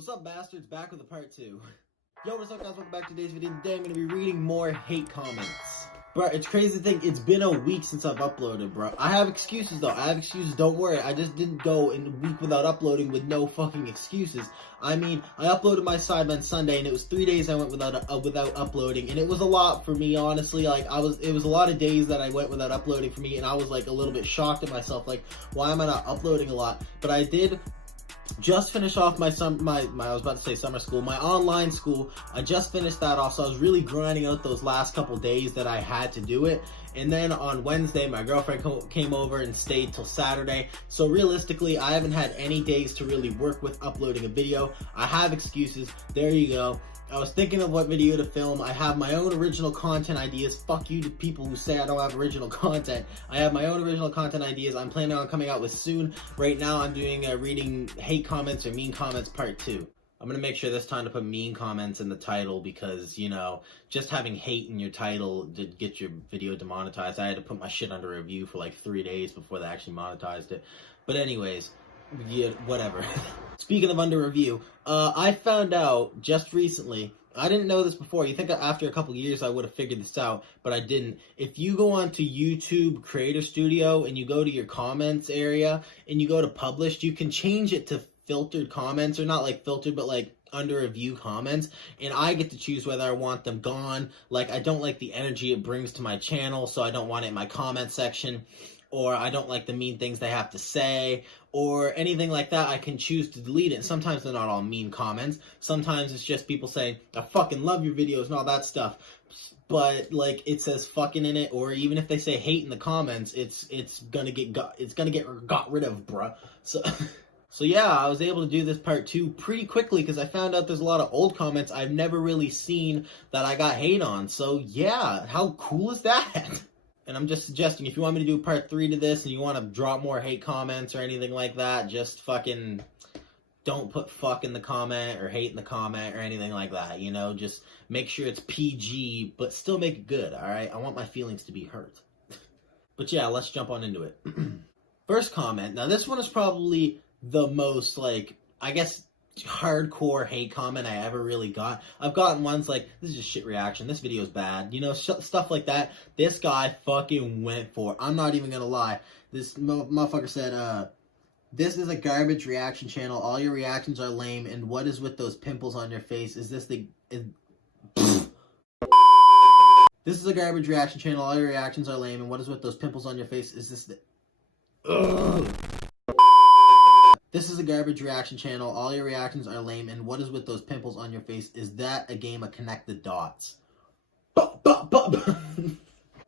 What's up, bastards? Back with a part 2. Yo, what's up, guys? Welcome back to today's video. Today I'm going to be reading more hate comments. Bro, it's crazy to think it's been a week since I've uploaded, bro. I have excuses, though. I have excuses, don't worry. I just didn't go in a week without uploading with no fucking excuses. I mean, I uploaded my Sidemen Sunday, and it was 3 days I went without uploading, and it was a lot for me, honestly. Like, it was a lot of days that I went without uploading for me, and I was, like, a little bit shocked at myself, like, why am I not uploading a lot? But I did just finish off my I was about to say summer school, my online school. I just finished that off, so I was really grinding out those last couple days that I had to do it. And then on Wednesday, my girlfriend came over and stayed till Saturday. So realistically, I haven't had any days to really work with uploading a video. I have excuses. There you go. I was thinking of what video to film. I have my own original content ideas. Fuck you to people who say I don't have original content. I have my own original content ideas I'm planning on coming out with soon. Right now I'm doing reading hate comments or mean comments part 2. I'm gonna make sure this time to put mean comments in the title because, you know, just having hate in your title did get your video demonetized. I had to put my shit under review for like 3 days before they actually monetized it. But anyways, yeah, whatever. Speaking of under review, I found out just recently, I didn't know this before, you think after a couple years I would have figured this out, but I didn't. If you go onto YouTube Creator Studio and you go to your comments area and you go to published, you can change it to filtered comments, or not like filtered, but like under review comments, and I get to choose whether I want them gone. Like, I don't like the energy it brings to my channel, so I don't want it in my comment section, or I don't like the mean things they have to say, or anything like that. I can choose to delete it. And sometimes they're not all mean comments. Sometimes it's just people saying, I fucking love your videos and all that stuff. But like, it says fucking in it, or even if they say hate in the comments, it's gonna get got rid of, bruh. So yeah, I was able to do this part 2 pretty quickly because I found out there's a lot of old comments I've never really seen that I got hate on. So yeah, how cool is that? And I'm just suggesting, if you want me to do part 3 to this and you want to drop more hate comments or anything like that, just fucking don't put fuck in the comment or hate in the comment or anything like that, you know? Just make sure it's PG, but still make it good, alright? I want my feelings to be hurt. But yeah, let's jump on into it. First comment. Now this one is probably the most, like, I guess, hardcore hate comment I ever really got. I've gotten ones like, this is just shit reaction, this video's bad, you know, stuff like that. This guy fucking went for it. I'm not even gonna lie. This motherfucker said, this is a garbage reaction channel, all your reactions are lame, and what is with those pimples on your face? Is this the... This is a garbage reaction channel, all your reactions are lame, and what is with those pimples on your face? Is this the... Ugh. This is a garbage reaction channel, all your reactions are lame, and what is with those pimples on your face? Is that a game of connect the dots?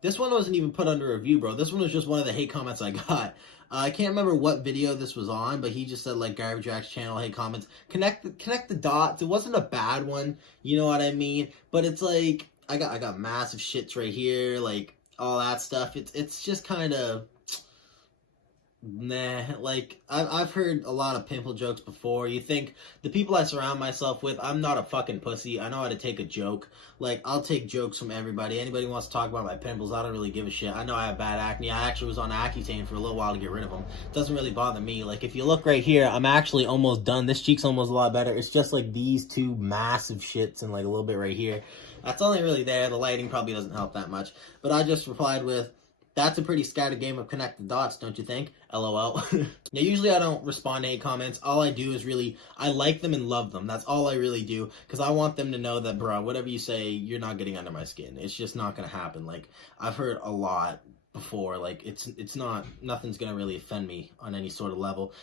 This one wasn't even put under review, bro. This one was just one of the hate comments I got. I can't remember what video this was on, but he just said, like, garbage reaction channel, hate comments. Connect the dots. It wasn't a bad one, you know what I mean? But it's like, I got massive shits right here, like, all that stuff. It's just kind of... Nah, like, I've heard a lot of pimple jokes before. You think, the people I surround myself with, I'm not a fucking pussy. I know how to take a joke. Like, I'll take jokes from everybody. Anybody wants to talk about my pimples, I don't really give a shit. I know I have bad acne. I actually was on Accutane for a little while to get rid of them. It doesn't really bother me. Like, if you look right here, I'm actually almost done. This cheek's almost a lot better. It's just, like, these two massive shits and, like, a little bit right here. That's only really there. The lighting probably doesn't help that much. But I just replied with, that's a pretty scattered game of connect the dots, don't you think? LOL. Now, usually I don't respond to hate comments. All I do is really, I like them and love them. That's all I really do. Because I want them to know that, bro, whatever you say, you're not getting under my skin. It's just not going to happen. Like, I've heard a lot before. Like, it's not, nothing's going to really offend me on any sort of level.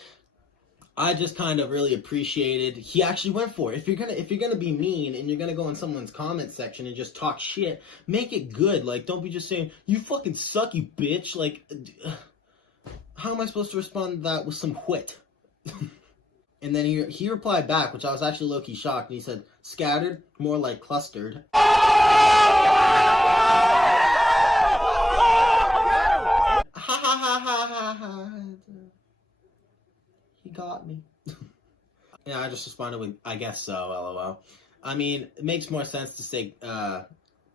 I just kind of really appreciated he actually went for it. If you're gonna be mean and you're gonna go in someone's comment section and just talk shit, make it good. Like, don't be just saying, you fucking suck, you bitch. Like, how am I supposed to respond to that with some wit? And then he replied back, which I was actually low-key shocked, and he said, scattered, more like clustered. Ha ha ha ha ha ha. He got me. Yeah, I just responded with, I guess so, LOL. I mean, it makes more sense to say,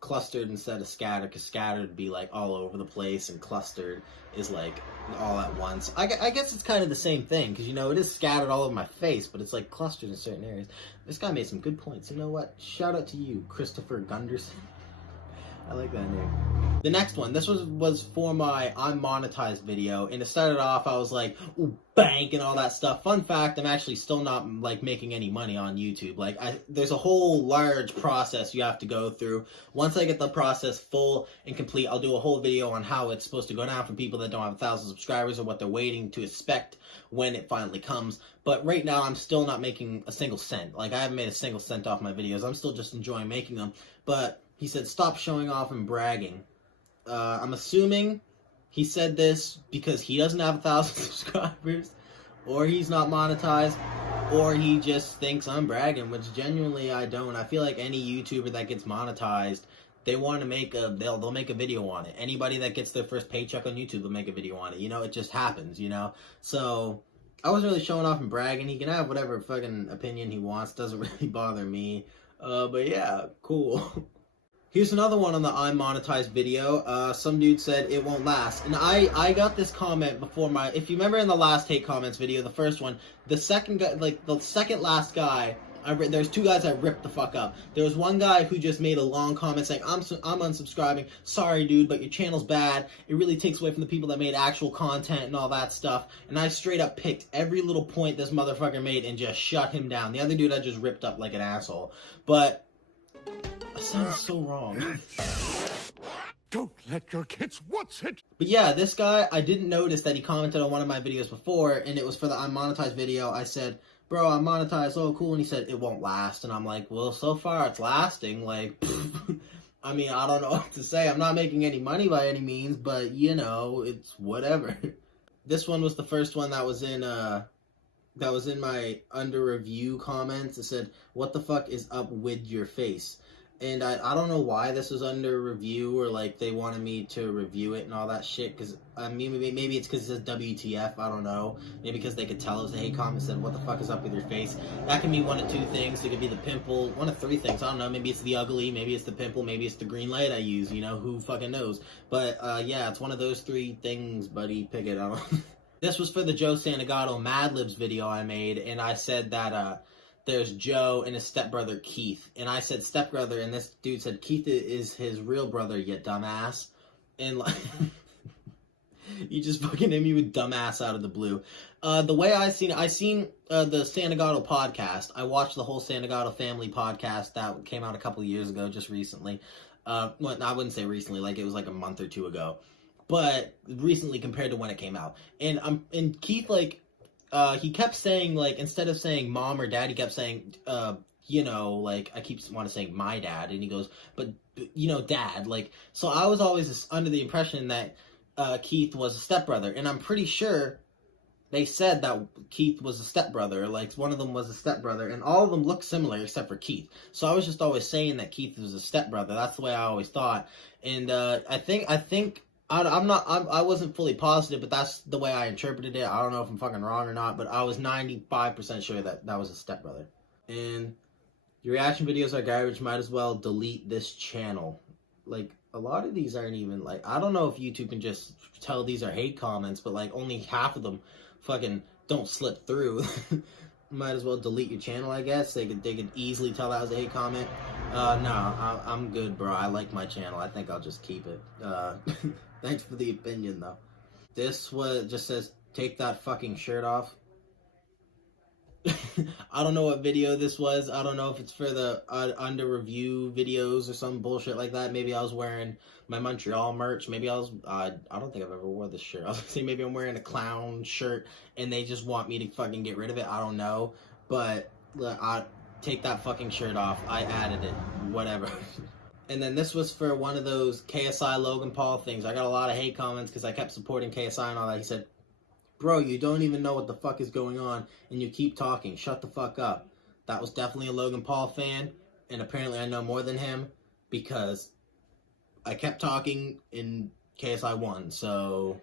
clustered instead of scattered, because scattered would be like all over the place, and clustered is like all at once. I guess it's kind of the same thing, because, you know, it is scattered all over my face, but it's like clustered in certain areas. This guy made some good points. You know what? Shout out to you, Christopher Gunderson. I like that name. The next one, this was for my I'm monetized video, and it started off, I was like, ooh, bank and all that stuff. Fun fact, I'm actually still not, like, making any money on YouTube. Like, there's a whole large process you have to go through. Once I get the process full and complete, I'll do a whole video on how it's supposed to go down for people that don't have 1,000 subscribers, or what they're waiting to expect when it finally comes. But right now, I'm still not making a single cent. Like, I haven't made a single cent off my videos. I'm still just enjoying making them. But he said, stop showing off and bragging. I'm assuming he said this because he doesn't have 1,000 subscribers, or he's not monetized, or he just thinks I'm bragging, which genuinely I don't. I feel like any YouTuber that gets monetized, they want to make they'll make a video on it. Anybody that gets their first paycheck on YouTube will make a video on it. You know, it just happens, you know? So I wasn't really showing off and bragging. He can have whatever fucking opinion he wants. Doesn't really bother me. But yeah, cool. Here's another one on the I'm monetized video. Some dude said it won't last. And I got this comment before if you remember in the last hate comments video, the first one, the second guy, like the second last guy, there's two guys I ripped the fuck up. There was one guy who just made a long comment saying, I'm unsubscribing. Sorry, dude, but your channel's bad. It really takes away from the people that made actual content and all that stuff. And I straight up picked every little point this motherfucker made and just shut him down. The other dude I just ripped up like an asshole. But that sounds so wrong. Don't let your kids watch it. But yeah, this guy, I didn't notice that he commented on one of my videos before, and it was for the I'm monetized video. I said, bro, I'm monetized, oh cool, and he said, it won't last. And I'm like, well, so far it's lasting, like, I mean, I don't know what to say. I'm not making any money by any means, but, you know, it's whatever. This one was the first one that was in my under review comments. It said, what the fuck is up with your face? And I don't know why this was under review, or like they wanted me to review it and all that shit, because I mean, maybe it's because it says WTF, I don't know. Maybe because they could tell it was a hate comment, said, what the fuck is up with your face? That can mean one of two things. It could be the pimple, one of three things, I don't know. Maybe it's the ugly, maybe it's the pimple, maybe it's the green light I use, you know, who fucking knows. But yeah, it's one of those three things, buddy, pick it, I don't This was for the Joe Santagato Mad Libs video I made, and I said that there's Joe and his stepbrother Keith. And I said stepbrother, and this dude said Keith is his real brother, you dumbass. And like, you just fucking hit me with dumbass out of the blue. The way I seen the Santagato podcast. I watched the whole Santagato family podcast that came out a couple of years ago, just recently. Well, I wouldn't say recently, like it was like a month or two ago. But recently compared to when it came out. And Keith, like, he kept saying, like, instead of saying mom or dad, he kept saying, you know, like, I want to say my dad, and he goes, but, you know, dad, like, so I was always under the impression that, Keith was a stepbrother, and I'm pretty sure they said that Keith was a stepbrother, like, one of them was a stepbrother, and all of them look similar except for Keith, so I was just always saying that Keith was a stepbrother. That's the way I always thought, and, I wasn't fully positive, but that's the way I interpreted it. I don't know if I'm fucking wrong or not, but I was 95% sure that was a stepbrother. And your reaction videos are garbage. Might as well delete this channel. Like, a lot of these aren't even, like, I don't know if YouTube can just tell these are hate comments, but, like, only half of them fucking don't slip through. Might as well delete your channel, I guess. They could easily tell that was a hate comment. No, I'm good, bro. I like my channel. I think I'll just keep it. Thanks for the opinion, though. This just says, take that fucking shirt off. I don't know what video this was. I don't know if it's for the under review videos or some bullshit like that. Maybe I was wearing my Montreal merch. Maybe I don't think I've ever wore this shirt. I was gonna say maybe I'm wearing a clown shirt and they just want me to fucking get rid of it. I don't know. But I take that fucking shirt off. I added it. Whatever. And then this was for one of those KSI Logan Paul things. I got a lot of hate comments because I kept supporting KSI and all that. He said, bro, you don't even know what the fuck is going on, and you keep talking. Shut the fuck up. That was definitely a Logan Paul fan, and apparently I know more than him, because I kept talking and KSI won, so...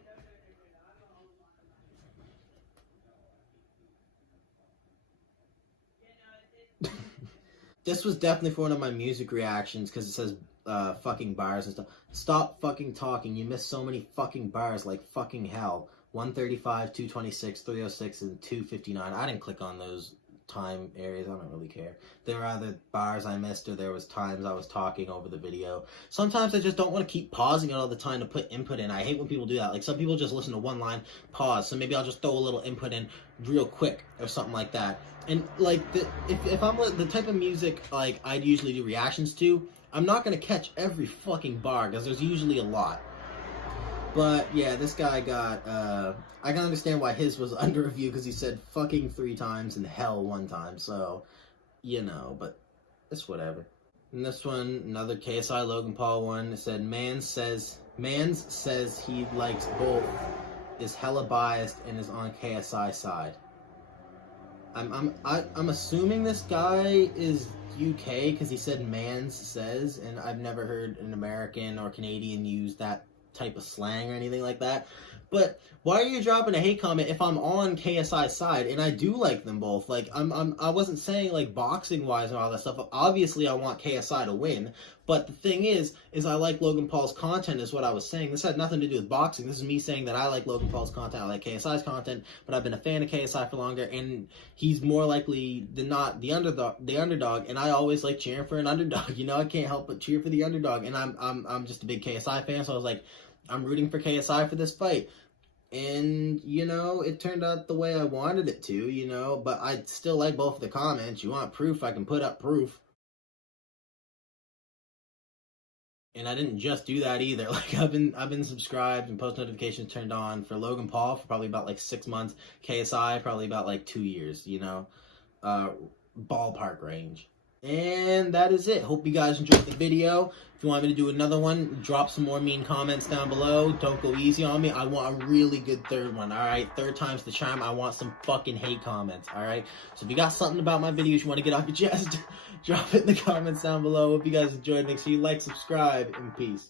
This was definitely for one of my music reactions, because it says fucking bars and stuff. Stop fucking talking. You missed so many fucking bars like fucking hell. 135, 226, 306, and 259. I didn't click on those time areas. I don't really care. There were either bars I missed or there was times I was talking over the video. Sometimes I just don't want to keep pausing it all the time to put input in. I hate when people do that. Like, some people just listen to one line, pause. So maybe I'll just throw a little input in real quick or something like that. And like, if I'm the type of music like I'd usually do reactions to, I'm not gonna catch every fucking bar because there's usually a lot. But yeah, this guy got, I can understand why his was under review because he said fucking 3 times and hell 1 time. So, you know, but it's whatever. And this one, another KSI Logan Paul one, it said, Mans says he likes both, is hella biased and is on KSI side. I'm assuming this guy is UK because he said Mans says, and I've never heard an American or Canadian use that type of slang or anything like that. But why are you dropping a hate comment if I'm on KSI's side and I do like them both? Like, I wasn't saying like boxing wise and all that stuff. Obviously I want KSI to win, but the thing is I like Logan Paul's content is what I was saying. This had nothing to do with boxing. This is me saying that I like Logan Paul's content, I like KSI's content, but I've been a fan of KSI for longer, and he's more likely than not the underdog, and I always like cheering for an underdog. You know, I can't help but cheer for the underdog, and I'm just a big KSI fan, so I was like, I'm rooting for KSI for this fight. And, you know, it turned out the way I wanted it to, you know, but I still like both of the comments. You want proof, I can put up proof. And I didn't just do that either. Like, I've been subscribed and post notifications turned on for Logan Paul for probably about like 6 months. KSI probably about like 2 years, you know, ballpark range. And that is it. Hope you guys enjoyed the video. If you want me to do another one, drop some more mean comments down below. Don't go easy on me. I want a really good third one, alright? 3rd time's the charm. I want some fucking hate comments, alright? So if you got something about my videos you want to get off your chest, drop it in the comments down below. Hope you guys enjoyed. Make sure you like, subscribe, and peace.